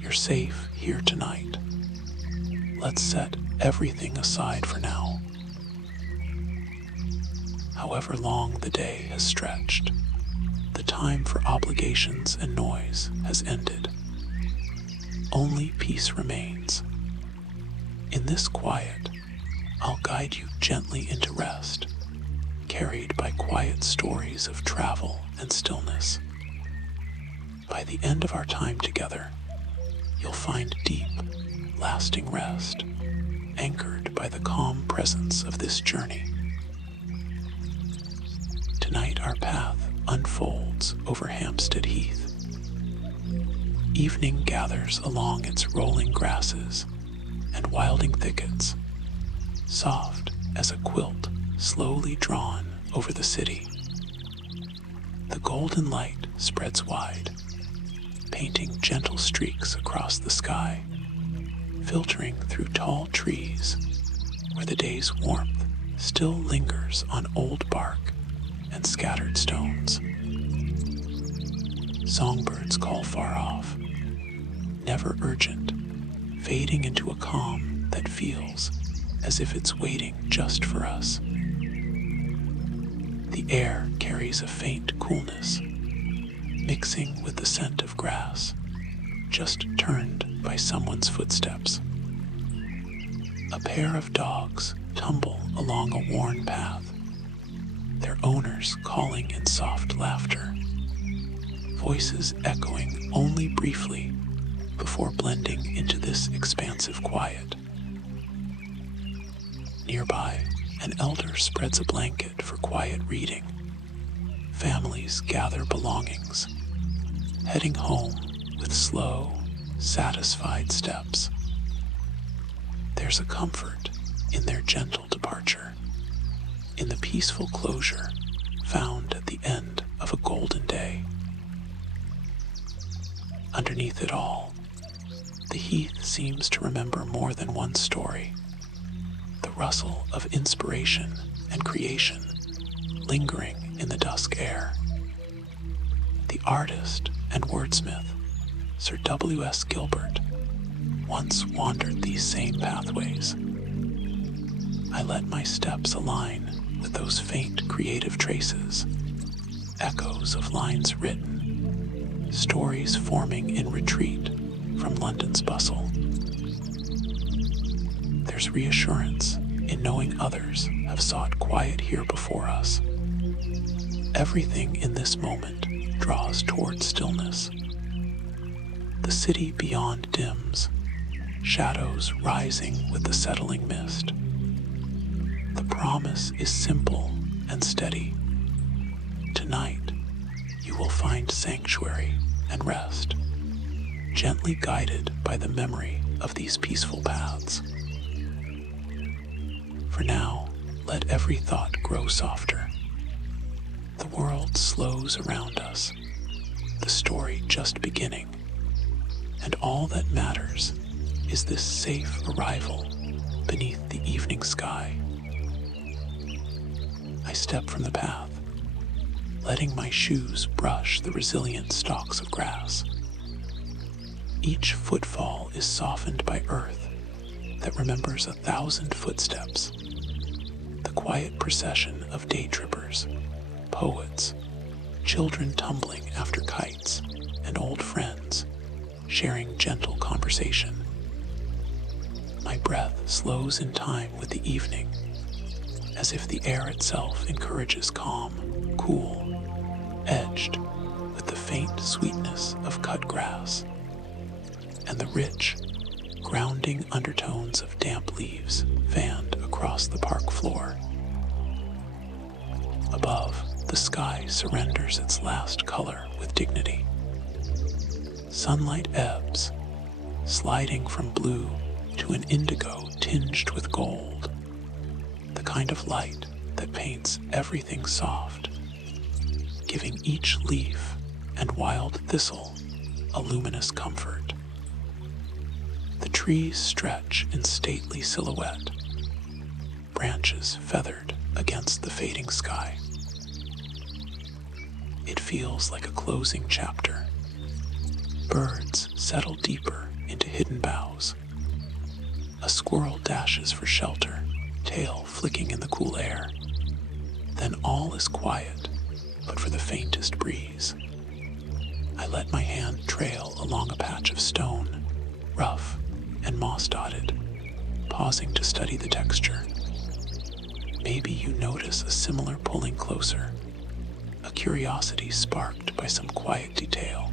you're safe here tonight. Let's set everything aside for now. However long the day has stretched, the time for obligations and noise has ended. Only peace remains. In this quiet, I'll guide you gently into rest, carried by quiet stories of travel and stillness. By the end of our time together, you'll find deep, lasting rest, anchored by the calm presence of this journey. Tonight our path unfolds over Hampstead Heath. Evening gathers along its rolling grasses and wilding thickets, soft as a quilt slowly drawn over the city. The golden light spreads wide, painting gentle streaks across the sky, filtering through tall trees where the day's warmth still lingers on old bark and scattered stones. Songbirds call far off, never urgent, fading into a calm that feels as if it's waiting just for us. The air carries a faint coolness, mixing with the scent of grass, just turned by someone's footsteps. A pair of dogs tumble along a worn path, their owners calling in soft laughter, voices echoing only briefly before blending into this expansive quiet. Nearby, an elder spreads a blanket for quiet reading. Families gather belongings, heading home with slow, satisfied steps. There's a comfort in their gentle departure, in the peaceful closure found at the end of a golden day. Underneath it all, the heath seems to remember more than one story. The rustle of inspiration and creation lingering in the dusk air. The artist and wordsmith, Sir W.S. Gilbert, once wandered these same pathways. I let my steps align with those faint creative traces, echoes of lines written, stories forming in retreat from London's bustle. There's reassurance in knowing others have sought quiet here before us. Everything in this moment draws toward stillness. The city beyond dims, shadows rising with the settling mist. The promise is simple and steady. Tonight, you will find sanctuary and rest, gently guided by the memory of these peaceful paths. For now, let every thought grow softer. The world slows around us, the story just beginning, and all that matters is this safe arrival beneath the evening sky. I step from the path, letting my shoes brush the resilient stalks of grass. Each footfall is softened by earth that remembers 1,000 footsteps, the quiet procession of day trippers, poets, children tumbling after kites, and old friends sharing gentle conversation. My breath slows in time with the evening, as if the air itself encourages calm, cool, edged with the faint sweetness of cut grass, and the rich, grounding undertones of damp leaves fanned across the park floor. Above, the sky surrenders its last color with dignity. Sunlight ebbs, sliding from blue to an indigo tinged with gold, the kind of light that paints everything soft, giving each leaf and wild thistle a luminous comfort. The trees stretch in stately silhouette, branches feathered against the fading sky. It feels like a closing chapter. Birds settle deeper into hidden boughs. A squirrel dashes for shelter, tail flicking in the cool air. Then all is quiet, but for the faintest breeze. I let my hand trail along a patch of stone, rough and moss-dotted, pausing to study the texture. Maybe you notice a similar pulling closer, a curiosity sparked by some quiet detail.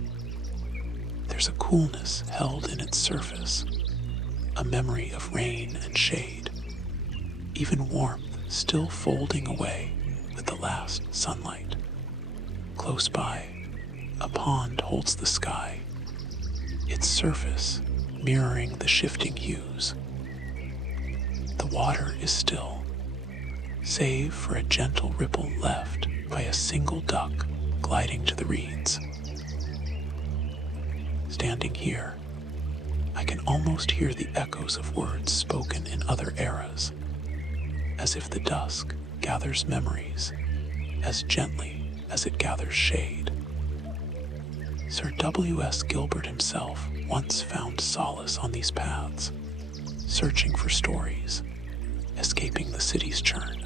There's a coolness held in its surface, a memory of rain and shade, even warmth still folding away with the last sunlight. Close by, a pond holds the sky, its surface mirroring the shifting hues. The water is still, save for a gentle ripple left by a single duck gliding to the reeds. Standing here, I can almost hear the echoes of words spoken in other eras, as if the dusk gathers memories as gently as it gathers shade. Sir W.S. Gilbert himself once found solace on these paths, searching for stories, escaping the city's churn.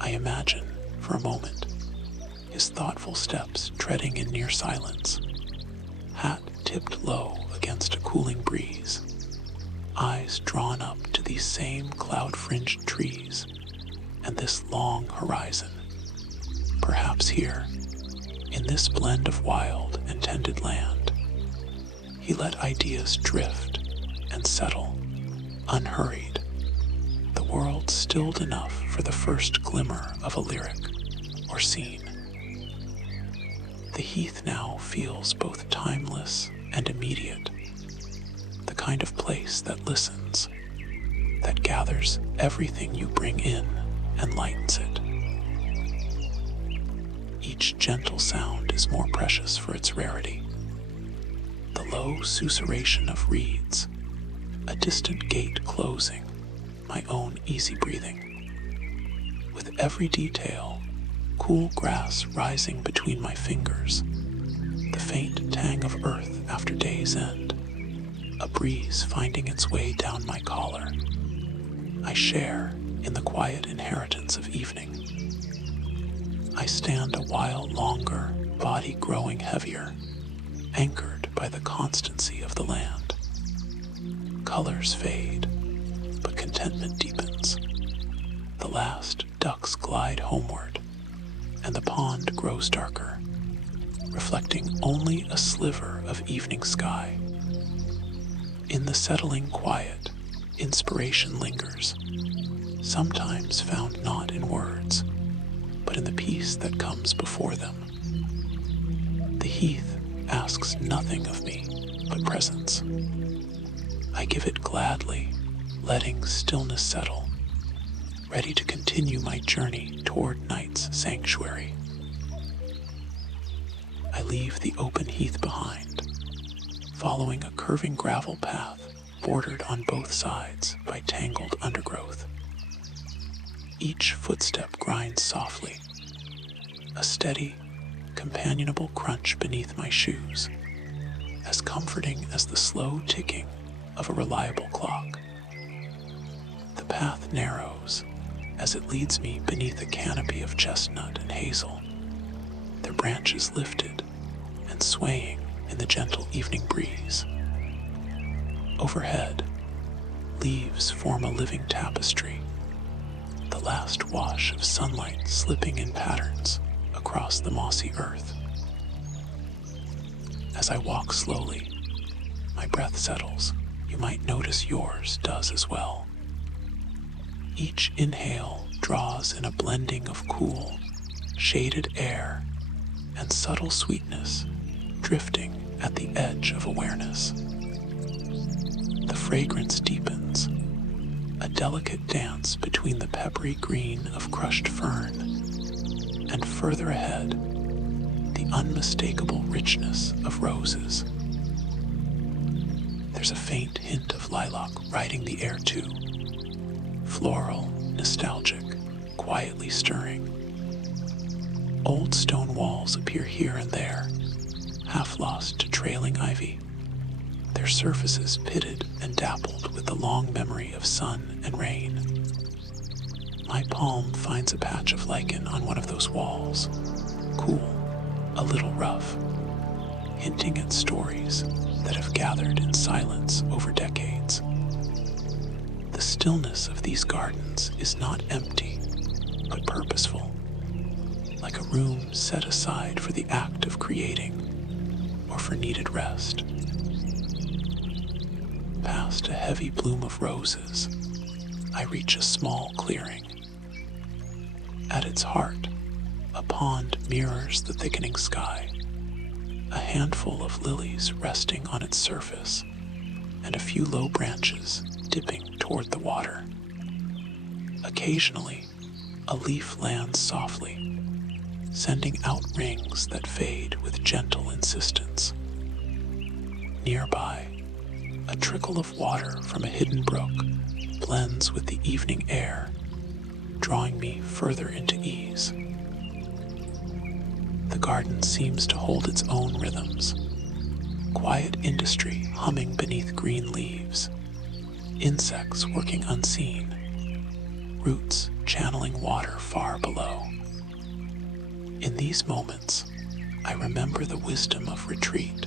I imagine, for a moment, his thoughtful steps treading in near silence, hat tipped low against a cooling breeze, eyes drawn up to these same cloud-fringed trees and this long horizon. Perhaps here, in this blend of wild and tended land, he let ideas drift and settle, unhurried, the world stilled enough for the first glimmer of a lyric or scene. The heath now feels both timeless and immediate, the kind of place that listens, that gathers everything you bring in and lightens it. Each gentle sound is more precious for its rarity. The low susurration of reeds, a distant gate closing, my own easy breathing. With every detail, cool grass rising between my fingers, the faint tang of earth after day's end, a breeze finding its way down my collar. I share in the quiet inheritance of evening. I stand a while longer, body growing heavier, anchored by the constancy of the land. Colors fade, but contentment deepens. The last ducks glide homeward, and the pond grows darker, reflecting only a sliver of evening sky. In the settling quiet, inspiration lingers, sometimes found not in words, but in the peace that comes before them. The heath asks nothing of me but presence. I give it gladly, letting stillness settle, ready to continue my journey toward night's sanctuary. I leave the open heath behind, following a curving gravel path bordered on both sides by tangled undergrowth. Each footstep grinds softly, a steady, companionable crunch beneath my shoes, as comforting as the slow ticking of a reliable clock. The path narrows as it leads me beneath a canopy of chestnut and hazel, their branches lifted and swaying in the gentle evening breeze. Overhead, leaves form a living tapestry, the last wash of sunlight slipping in patterns across the mossy earth. As I walk slowly, my breath settles. You might notice yours does as well. Each inhale draws in a blending of cool, shaded air and subtle sweetness drifting at the edge of awareness. The fragrance deepens, a delicate dance between the peppery green of crushed fern, and further ahead, the unmistakable richness of roses. There's a faint hint of lilac riding the air too, floral, nostalgic, quietly stirring. Old stone walls appear here and there, half lost to trailing ivy surfaces pitted and dappled with the long memory of sun and rain. My palm finds a patch of lichen on one of those walls, cool, a little rough, hinting at stories that have gathered in silence over decades. The stillness of these gardens is not empty, but purposeful, like a room set aside for the act of creating or for needed rest. Past a heavy bloom of roses, I reach a small clearing. At its heart, a pond mirrors the thickening sky, a handful of lilies resting on its surface, and a few low branches dipping toward the water. Occasionally, a leaf lands softly, sending out rings that fade with gentle insistence. Nearby, a trickle of water from a hidden brook blends with the evening air, drawing me further into ease. The garden seems to hold its own rhythms, quiet industry humming beneath green leaves, insects working unseen, roots channeling water far below. In these moments, I remember the wisdom of retreat,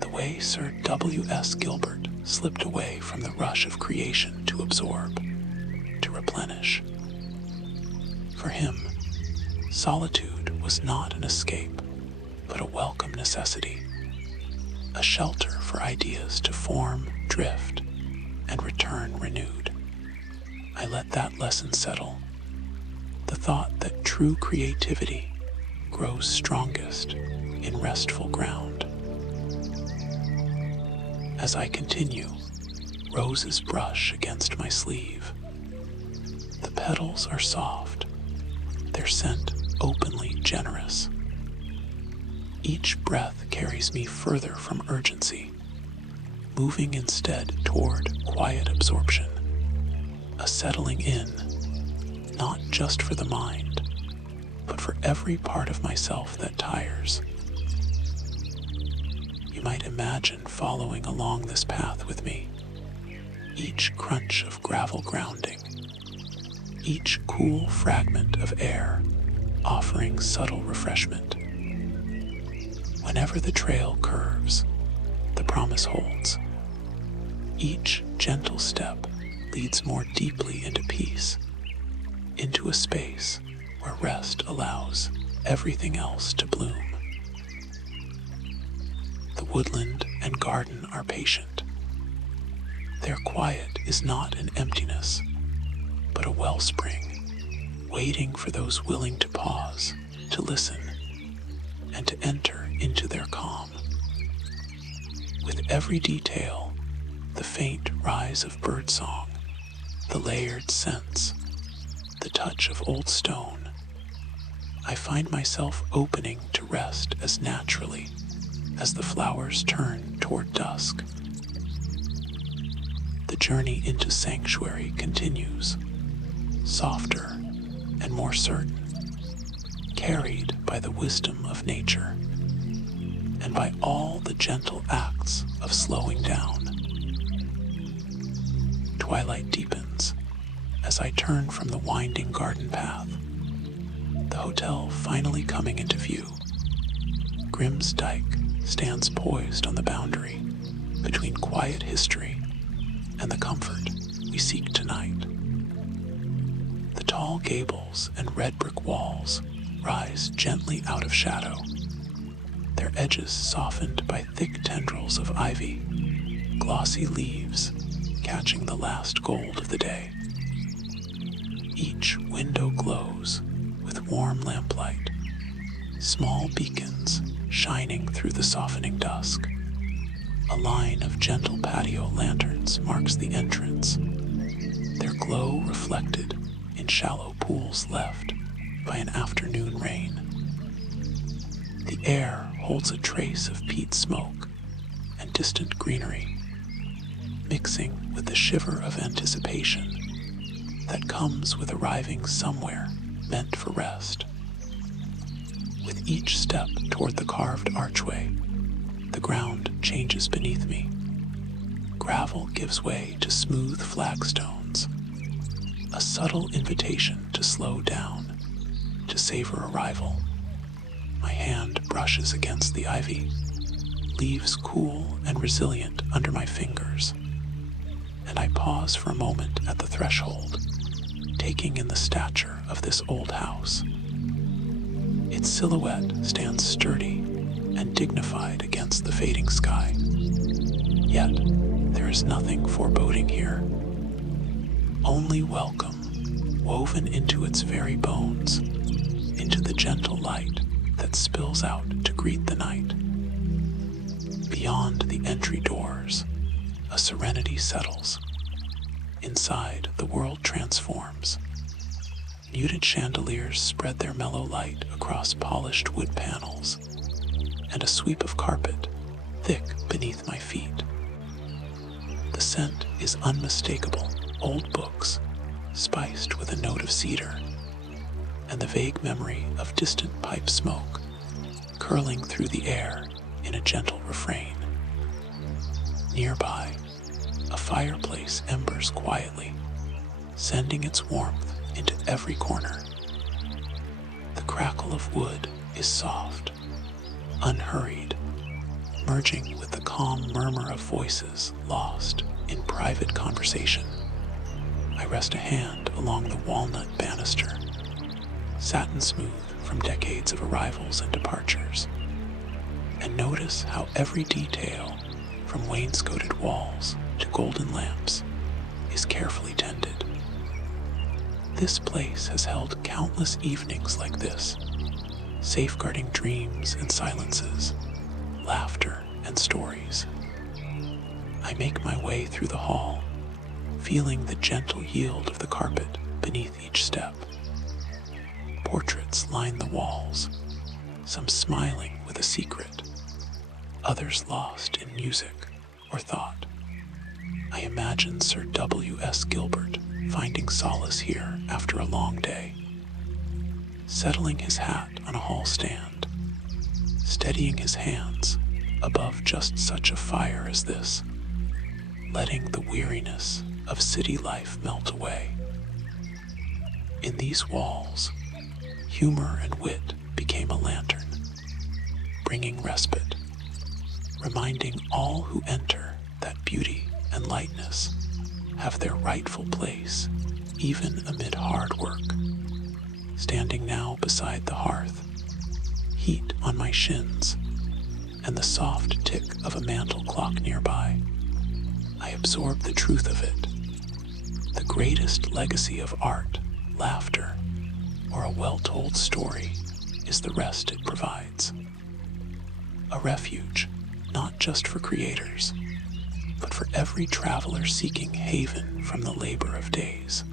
the way Sir W.S. Gilbert slipped away from the rush of creation to absorb, to replenish. For him, solitude was not an escape, but a welcome necessity, a shelter for ideas to form, drift, and return renewed. I let that lesson settle, the thought that true creativity grows strongest in restful ground. As I continue, roses brush against my sleeve. The petals are soft, their scent openly generous. Each breath carries me further from urgency, moving instead toward quiet absorption, a settling in, not just for the mind, but for every part of myself that tires. You might imagine following along this path with me, each crunch of gravel grounding, each cool fragment of air offering subtle refreshment. Whenever the trail curves, the promise holds. Each gentle step leads more deeply into peace, into a space where rest allows everything else to bloom. The woodland and garden are patient. Their quiet is not an emptiness, but a wellspring, waiting for those willing to pause, to listen, and to enter into their calm. With every detail, the faint rise of birdsong, the layered scents, the touch of old stone, I find myself opening to rest as naturally as the flowers turn toward dusk. The journey into sanctuary continues, softer and more certain, carried by the wisdom of nature and by all the gentle acts of slowing down. Twilight deepens as I turn from the winding garden path, the hotel finally coming into view. Grimm's Dyke stands poised on the boundary between quiet history and the comfort we seek tonight. The tall gables and red brick walls rise gently out of shadow, their edges softened by thick tendrils of ivy, glossy leaves catching the last gold of the day. Each window glows with warm lamplight, small beacons shining through the softening dusk. A line of gentle patio lanterns marks the entrance, their glow reflected in shallow pools left by an afternoon rain. The air holds a trace of peat smoke and distant greenery, mixing with the shiver of anticipation that comes with arriving somewhere meant for rest. With each step toward the carved archway, the ground changes beneath me, gravel gives way to smooth flagstones, a subtle invitation to slow down, to savor arrival. My hand brushes against the ivy, leaves cool and resilient under my fingers, and I pause for a moment at the threshold, taking in the stature of this old house. Its silhouette stands sturdy and dignified against the fading sky. Yet, there is nothing foreboding here. Only welcome, woven into its very bones, into the gentle light that spills out to greet the night. Beyond the entry doors, a serenity settles. Inside, the world transforms. Muted chandeliers spread their mellow light across polished wood panels, and a sweep of carpet thick beneath my feet. The scent is unmistakable, old books, spiced with a note of cedar, and the vague memory of distant pipe smoke curling through the air in a gentle refrain. Nearby, a fireplace embers quietly, sending its warmth into every corner. The crackle of wood is soft, unhurried, merging with the calm murmur of voices lost in private conversation. I rest a hand along the walnut banister, satin smooth from decades of arrivals and departures, and notice how every detail, from wainscoted walls to golden lamps, is carefully tended. This place has held countless evenings like this, safeguarding dreams and silences, laughter and stories. I make my way through the hall, feeling the gentle yield of the carpet beneath each step. Portraits line the walls, some smiling with a secret, others lost in music or thought. I imagine Sir W.S. Gilbert finding solace here after a long day, settling his hat on a hall stand, steadying his hands above just such a fire as this, letting the weariness of city life melt away. In these walls, humor and wit became a lantern, bringing respite, reminding all who enter that beauty and lightness have their rightful place even amid hard work. Standing now beside the hearth, heat on my shins, and the soft tick of a mantel clock nearby, I absorb the truth of it. The greatest legacy of art, laughter, or a well-told story is the rest it provides. A refuge, not just for creators, but for every traveler seeking haven from the labor of days.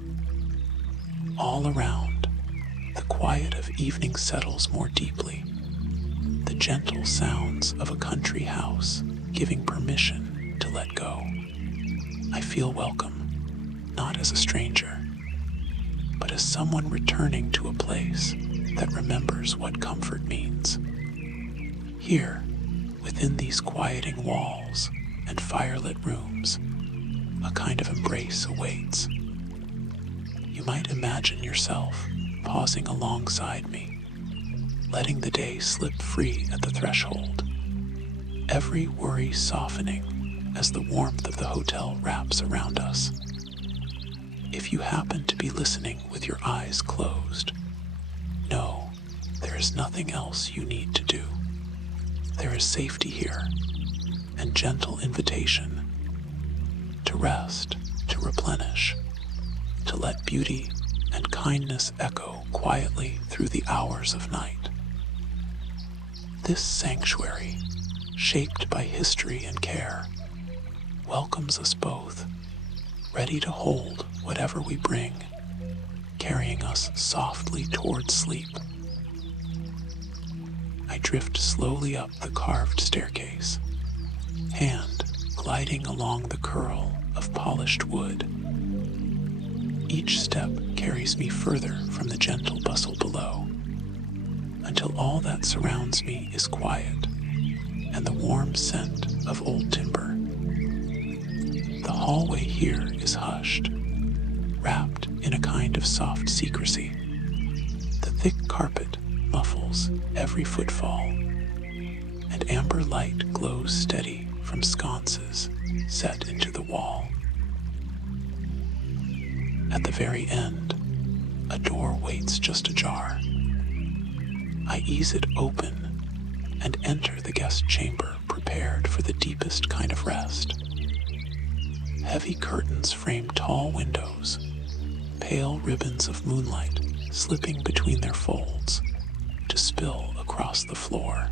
All around, the quiet of evening settles more deeply, the gentle sounds of a country house giving permission to let go. I feel welcome, not as a stranger, but as someone returning to a place that remembers what comfort means. Here, within these quieting walls and firelit rooms, a kind of embrace awaits. You might imagine yourself pausing alongside me, letting the day slip free at the threshold, every worry softening as the warmth of the hotel wraps around us. If you happen to be listening with your eyes closed, know there is nothing else you need to do. There is safety here, and gentle invitation to rest, to replenish, to let beauty and kindness echo quietly through the hours of night. This sanctuary, shaped by history and care, welcomes us both, ready to hold whatever we bring, carrying us softly towards sleep. I drift slowly up the carved staircase, hand gliding along the curl of polished wood. Each step carries me further from the gentle bustle below, until all that surrounds me is quiet and the warm scent of old timber. hallway here is hushed, wrapped in a kind of soft secrecy. The thick carpet muffles every footfall, and amber light glows steady from sconces set into the wall. At the very end, a door waits just ajar. I ease it open and enter the guest chamber prepared for the deepest kind of rest. Heavy curtains frame tall windows, pale ribbons of moonlight slipping between their folds to spill across the floor.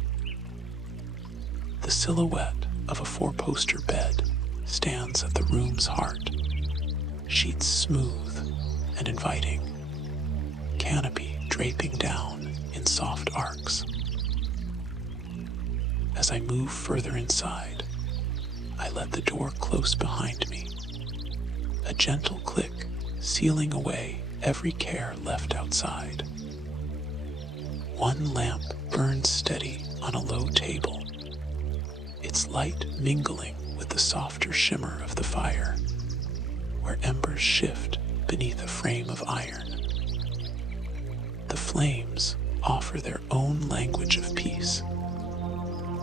The silhouette of a four-poster bed stands at the room's heart, sheets smooth and inviting, canopy draping down in soft arcs. As I move further inside, I let the door close behind me, a gentle click sealing away every care left outside. One lamp burns steady on a low table, its light mingling with the softer shimmer of the fire, where embers shift beneath a frame of iron. The flames offer their own language of peace,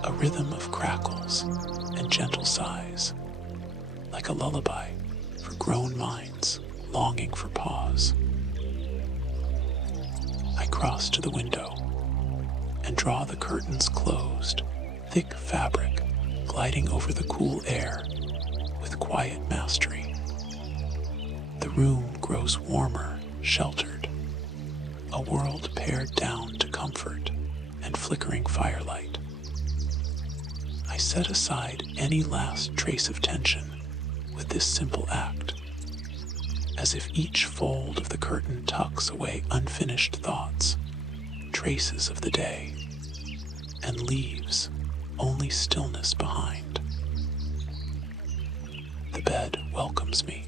a rhythm of crackles and gentle sighs, like a lullaby for grown minds longing for pause. I cross to the window and draw the curtains closed, thick fabric gliding over the cool air with quiet mastery. The room grows warmer, sheltered, a world pared down to comfort and flickering firelight. I set aside any last trace of tension with this simple act, as if each fold of the curtain tucks away unfinished thoughts, traces of the day, and leaves only stillness behind. The bed welcomes me.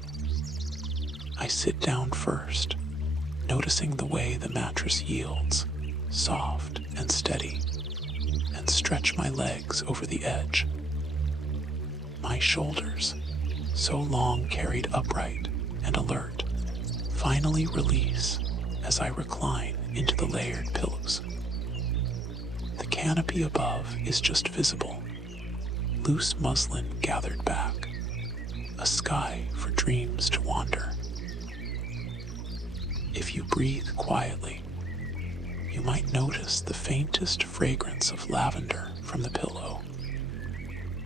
I sit down first, noticing the way the mattress yields, soft and steady, and stretch my legs over the edge. My shoulders, so long carried upright and alert, finally release as I recline into the layered pillows. The canopy above is just visible, loose muslin gathered back, a sky for dreams to wander. If you breathe quietly, you might notice the faintest fragrance of lavender from the pillow,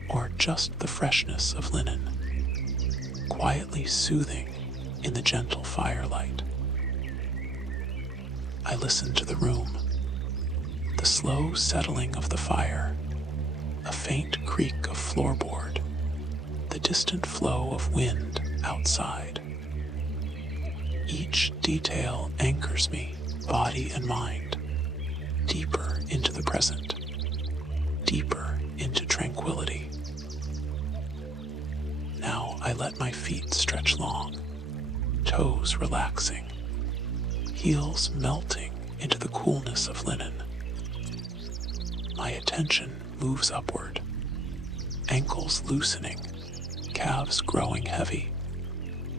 or just the freshness of linen, quietly soothing in the gentle firelight. I listen to the room, the slow settling of the fire, a faint creak of floorboard, the distant flow of wind outside. Each detail anchors me, body and mind, deeper into the present, deeper into tranquility. Now I let my feet stretch long, toes relaxing, heels melting into the coolness of linen. My attention moves upward, ankles loosening, calves growing heavy,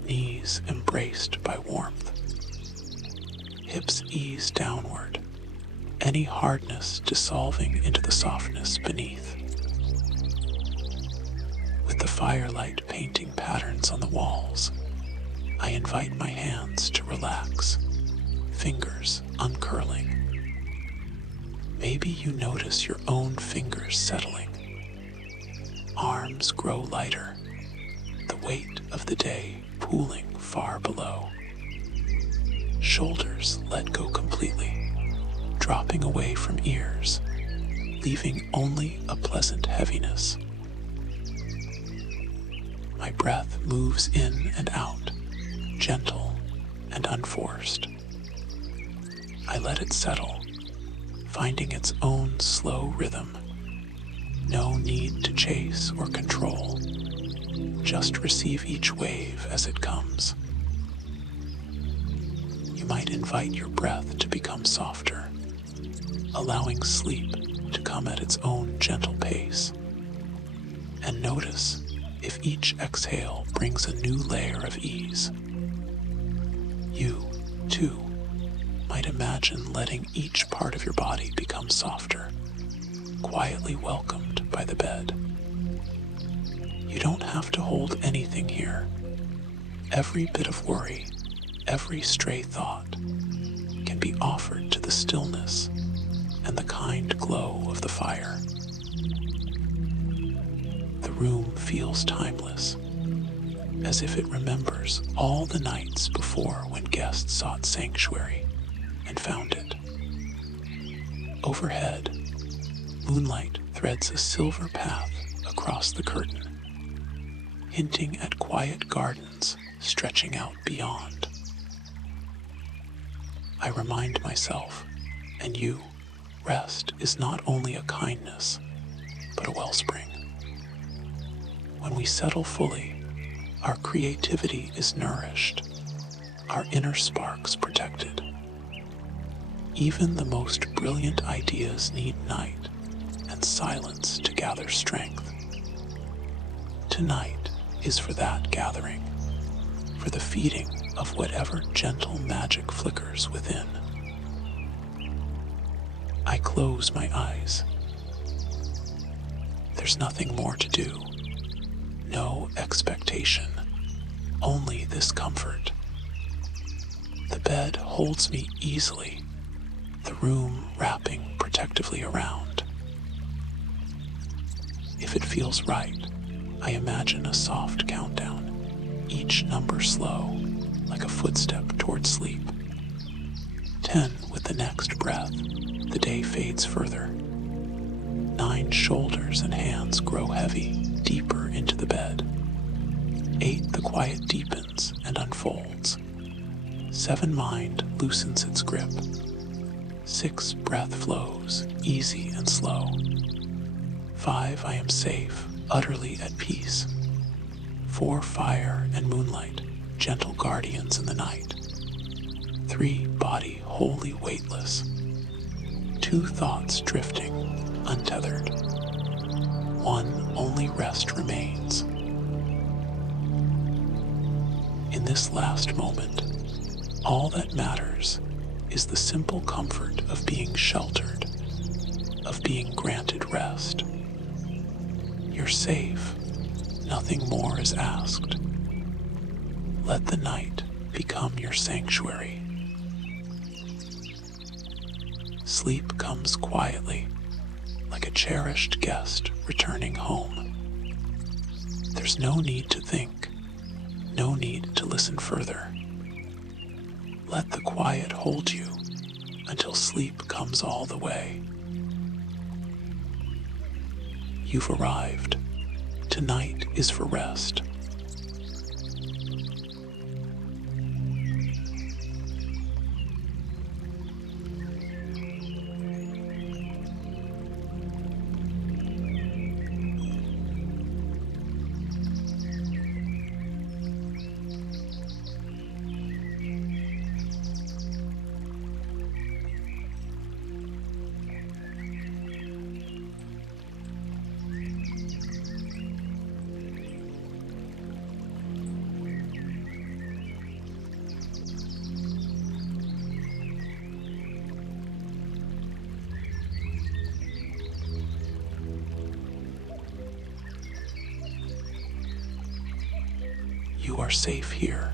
knees embraced by warmth. Hips ease downward, any hardness dissolving into the softness beneath. With the firelight painting patterns on the walls, I invite my hands to relax, fingers uncurling. Maybe you notice your own fingers settling. Arms grow lighter, the weight of the day pooling far below. Shoulders let go completely, dropping away from ears, leaving only a pleasant heaviness. My breath moves in and out, gentle and unforced. I let it settle, finding its own slow rhythm. No need to chase or control. Just receive each wave as it comes. You might invite your breath to become softer, allowing sleep to come at its own gentle pace. And notice if each exhale brings a new layer of ease. You, too, might imagine letting each part of your body become softer, quietly welcomed by the bed. You don't have to hold anything here. Every bit of worry, every stray thought can be offered to the stillness and the kind glow of the fire. The room feels timeless, as if it remembers all the nights before when guests sought sanctuary and found it. Overhead, moonlight threads a silver path across the curtain, hinting at quiet gardens stretching out beyond. I remind myself, and you, rest is not only a kindness, but a wellspring. When we settle fully, our creativity is nourished, our inner sparks protected. Even the most brilliant ideas need night and silence to gather strength. Tonight is for that gathering, for the feeding of whatever gentle magic flickers within. I close my eyes. There's nothing more to do. No expectation, only this comfort. The bed holds me easily, the room wrapping protectively around. If it feels right, I imagine a soft countdown, each number slow, like a footstep toward sleep. 10 with the next breath, the day fades further. 9 shoulders and hands grow heavy, deeper into the bed. 8 the quiet deepens and unfolds. 7 mind loosens its grip. 6 breath flows, easy and slow. 5 I am safe, utterly at peace. 4 fire and moonlight, gentle guardians in the night. 3 body wholly weightless. 2 thoughts drifting, untethered. 1 only rest remains. In this last moment, all that matters is the simple comfort of being sheltered, of being granted rest. You're safe. Nothing more is asked. Let the night become your sanctuary. Sleep comes quietly, like a cherished guest returning home. There's no need to think, no need to listen further. Let the quiet hold you until sleep comes all the way. You've arrived. Tonight is for rest. You are safe here.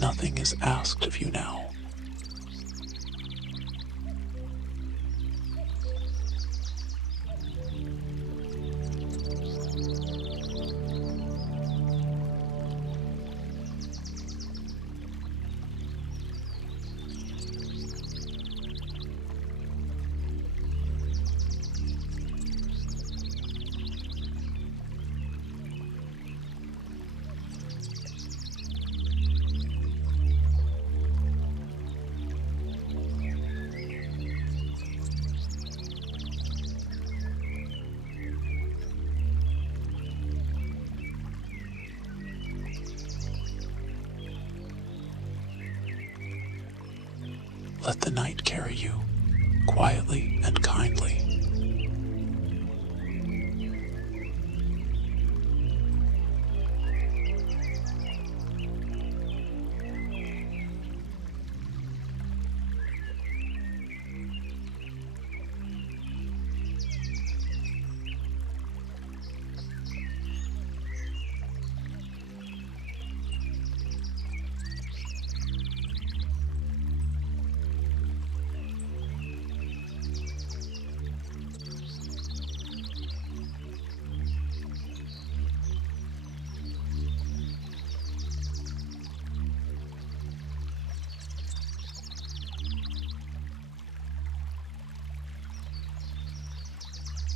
Nothing is asked of you now. Let the night carry you, quietly and kindly.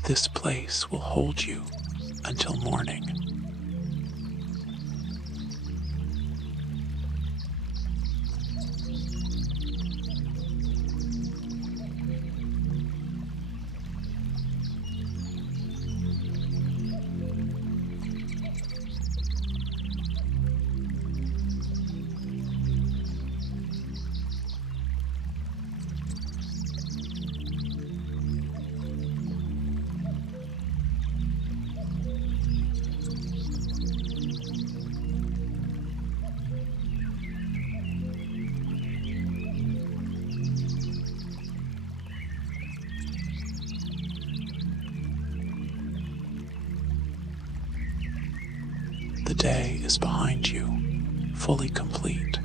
This place will hold you until morning. The day is behind you, fully complete.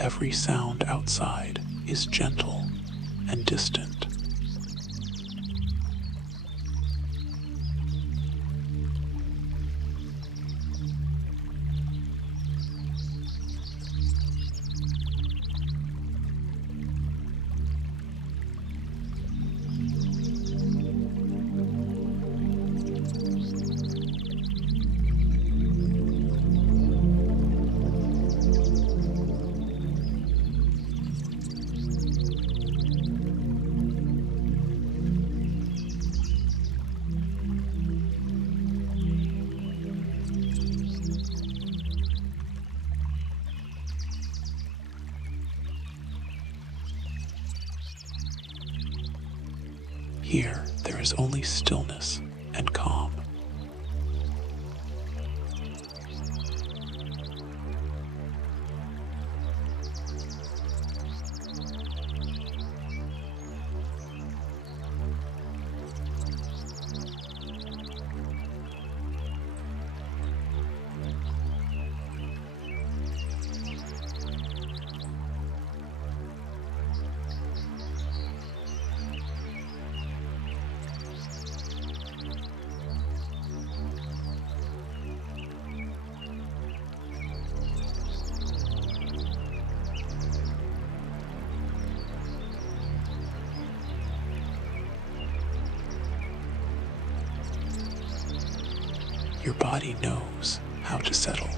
Every sound outside is gentle and distant. Here, there is only stillness and calm. Your body knows how to settle.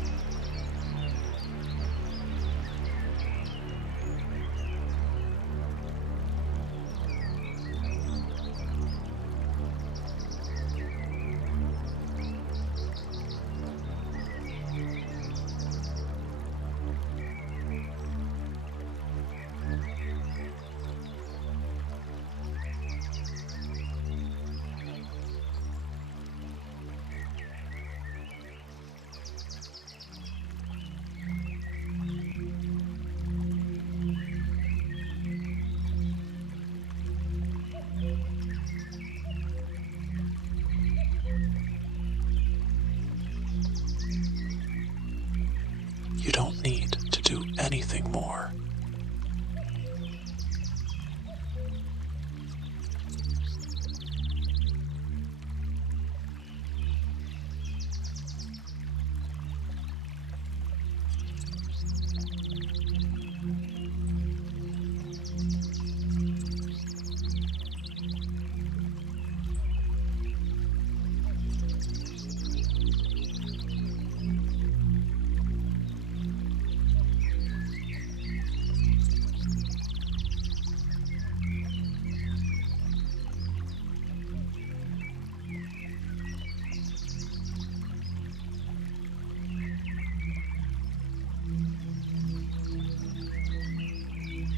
You don't need to do anything more.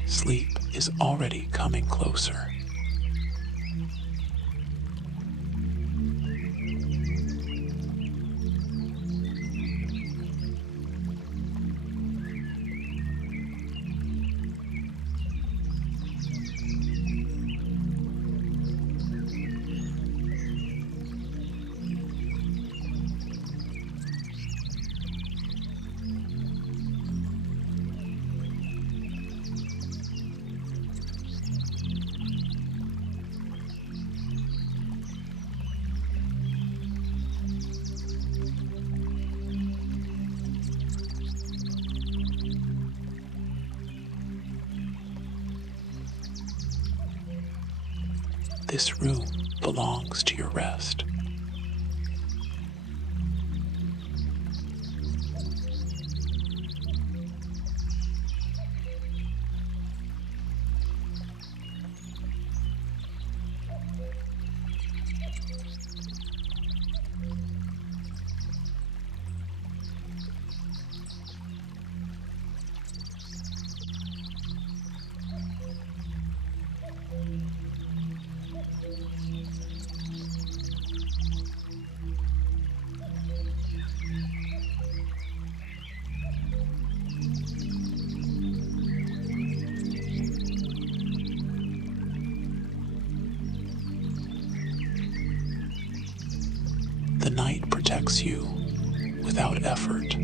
Sleep is already coming closer. This room belongs to your rest. The night protects you without effort.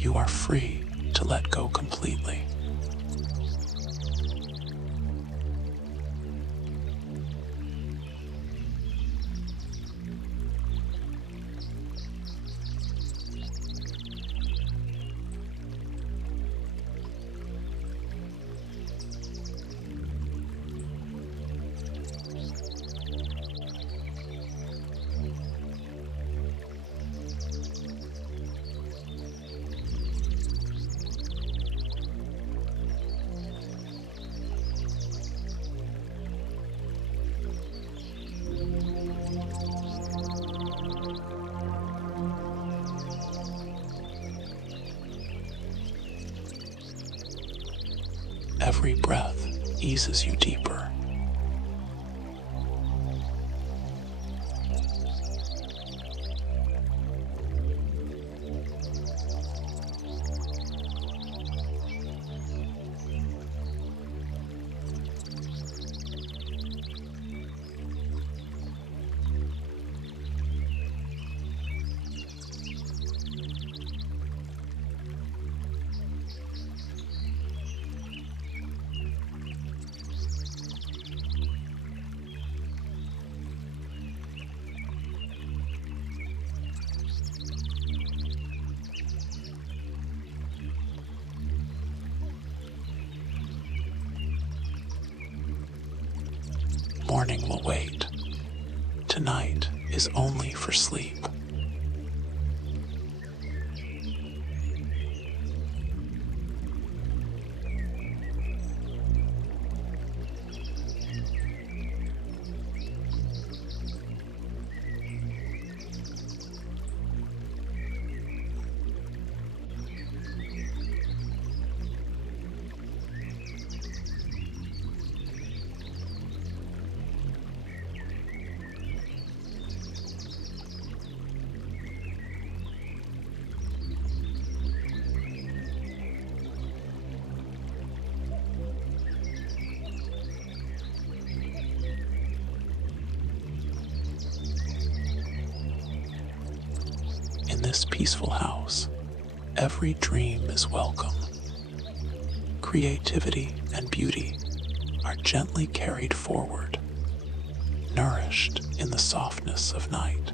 You are free to let go completely. Every breath eases you deeper. Morning will wait. Tonight is only for sleep. In this peaceful house, every dream is welcome. Creativity and beauty are gently carried forward, nourished in the softness of night.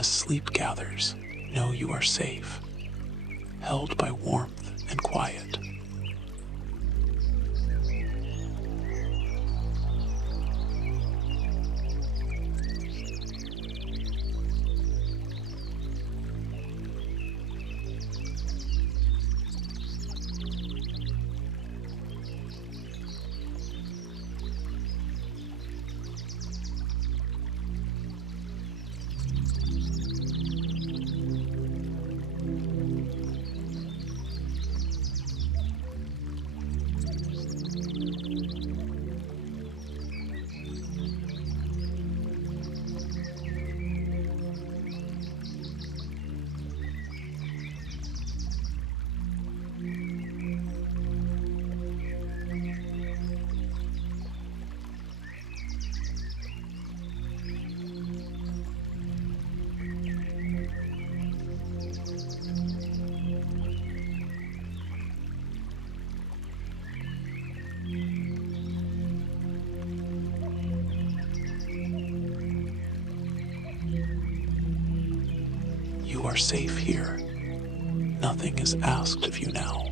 as sleep gathers, know you are safe, held by warmth and quiet. You are safe here. Nothing is asked of you now.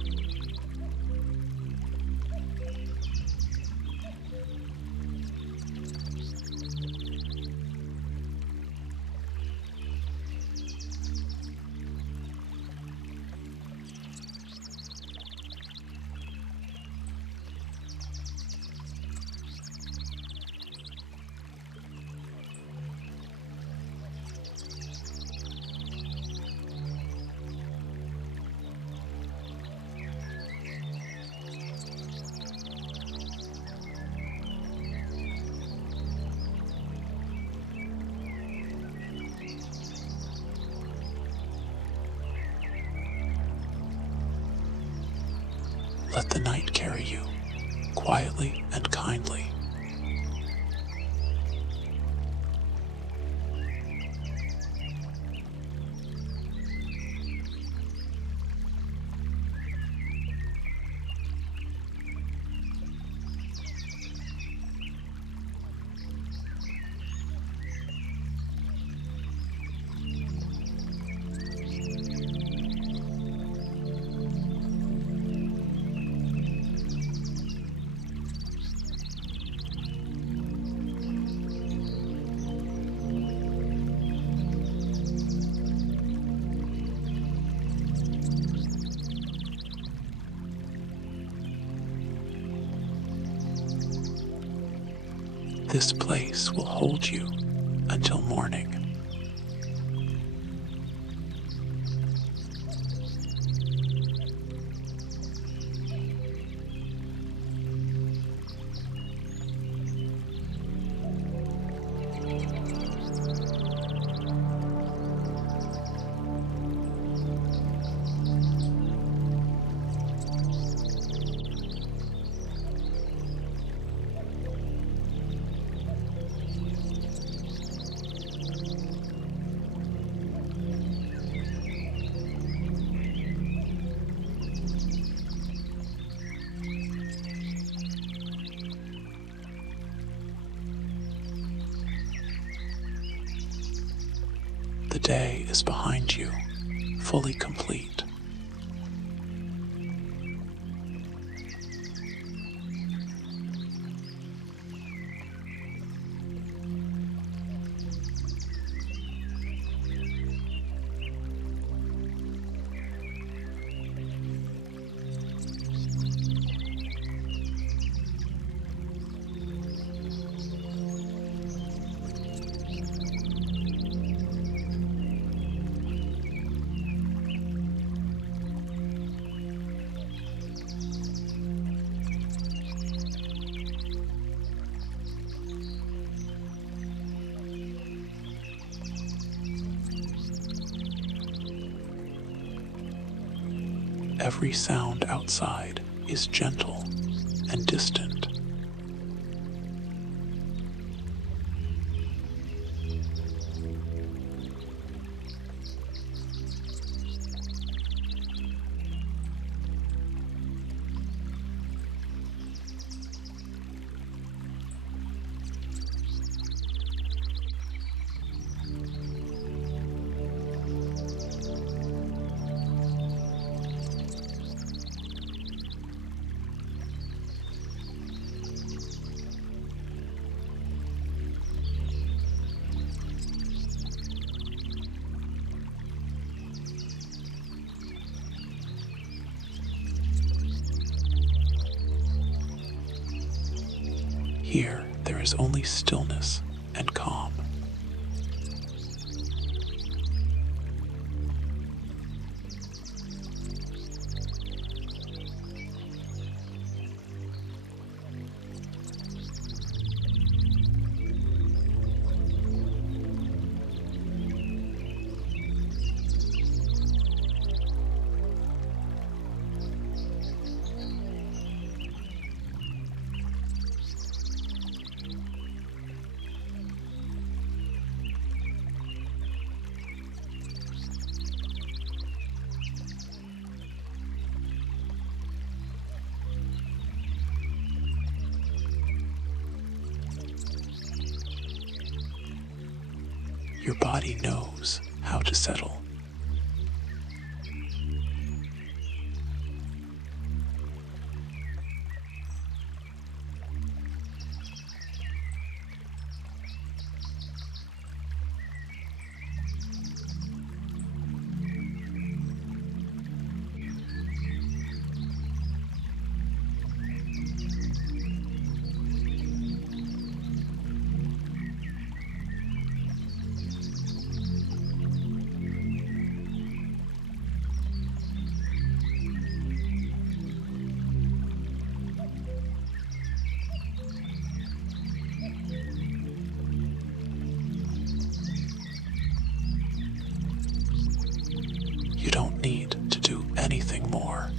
Let the night carry you, quietly and kindly. This place will hold you until morning. The day is behind you, fully complete. Every sound outside is gentle and distant. there is only stillness and calm. Your body knows how to settle. You don't need to do anything more.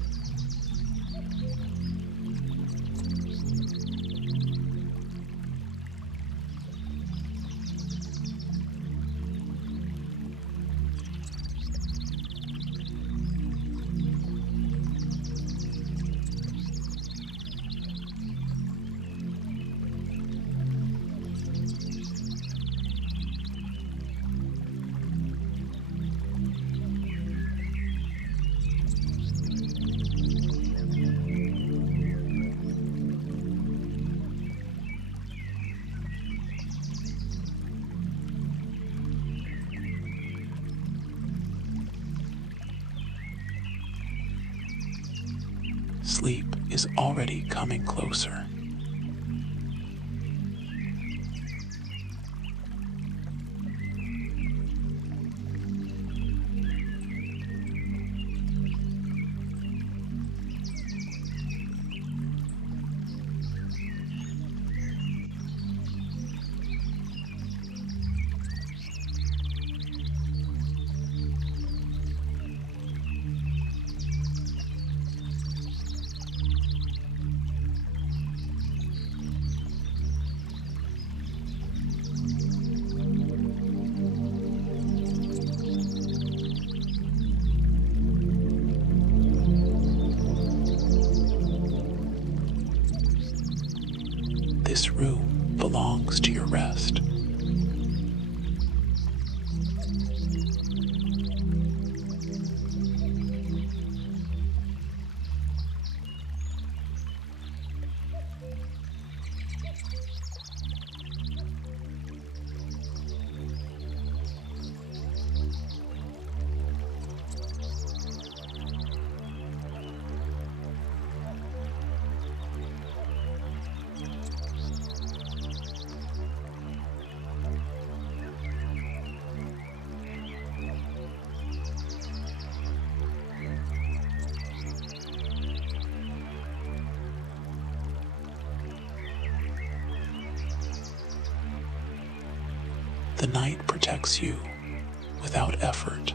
Sleep is already coming closer. This room belongs to your rest. The night protects you without effort.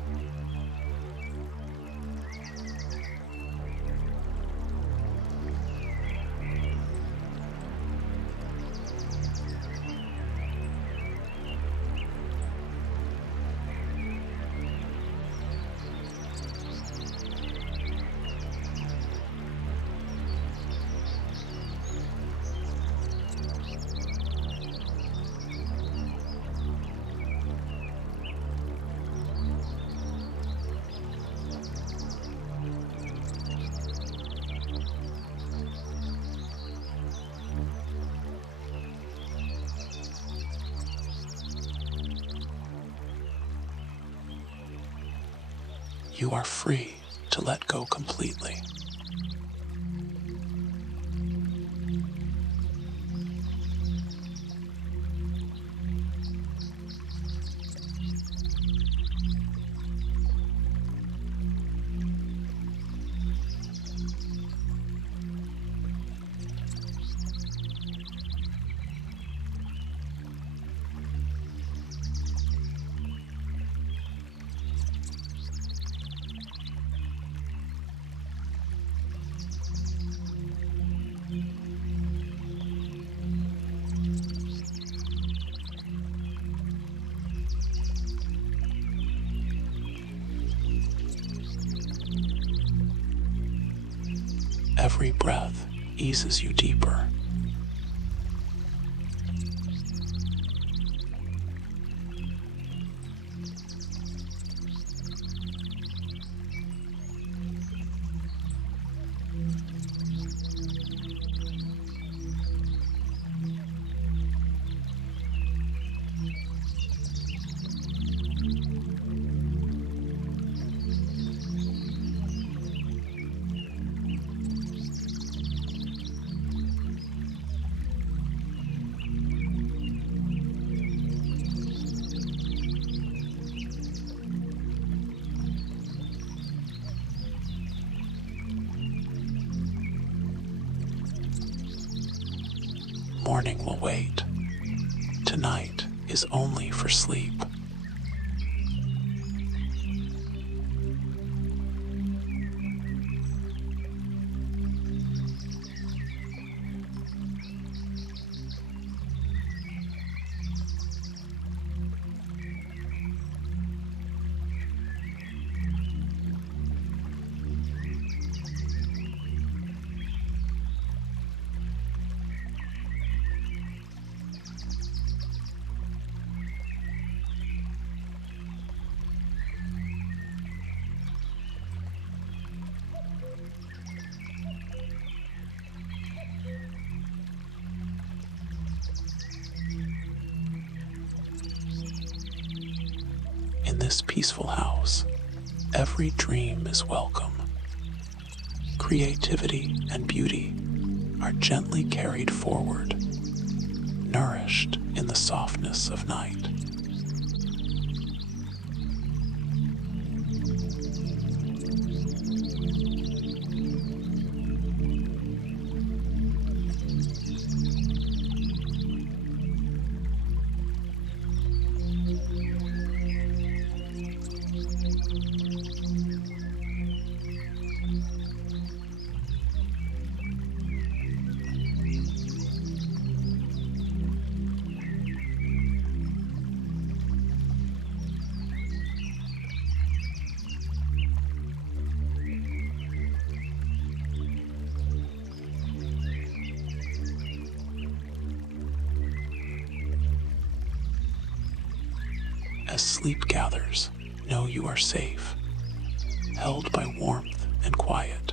You are free to let go completely. Every breath eases you deeper. Morning will wait. Tonight is only for sleep. In this peaceful house, every dream is welcome. Creativity and beauty are gently carried forward, nourished in the softness of night. As sleep gathers, know you are safe, held by warmth and quiet.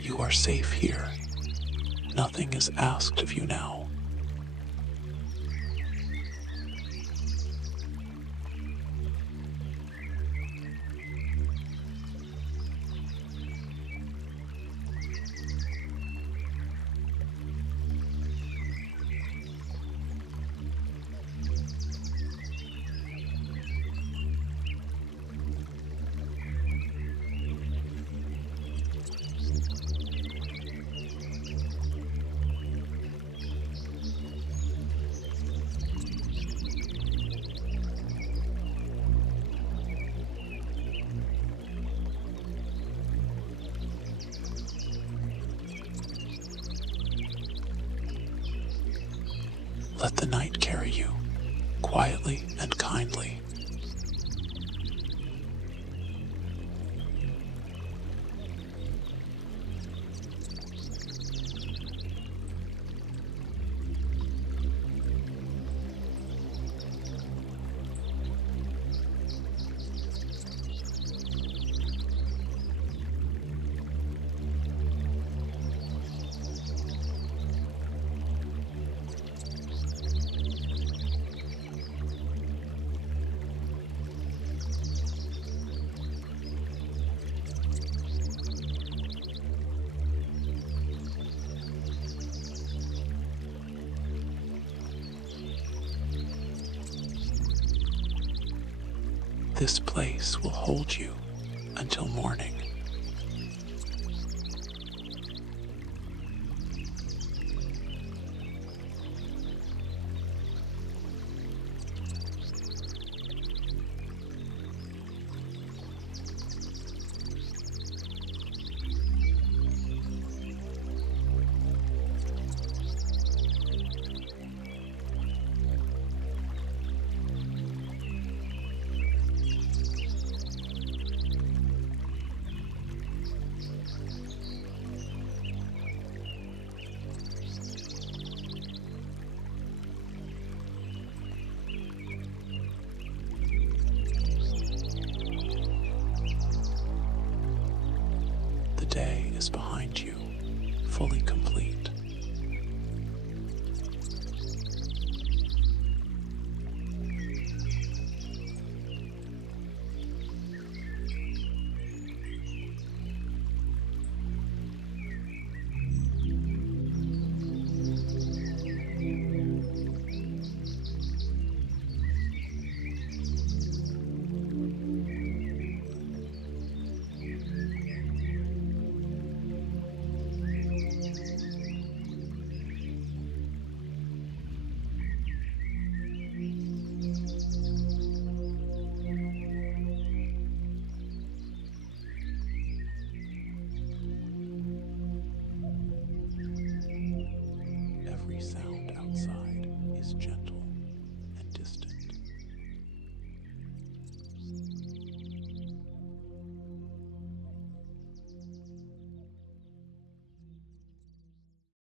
You are safe here. Nothing is asked of you now. Let the night carry you, quietly and kindly. this place will hold you until morning. The day is behind you, fully complete. Every sound outside is gentle.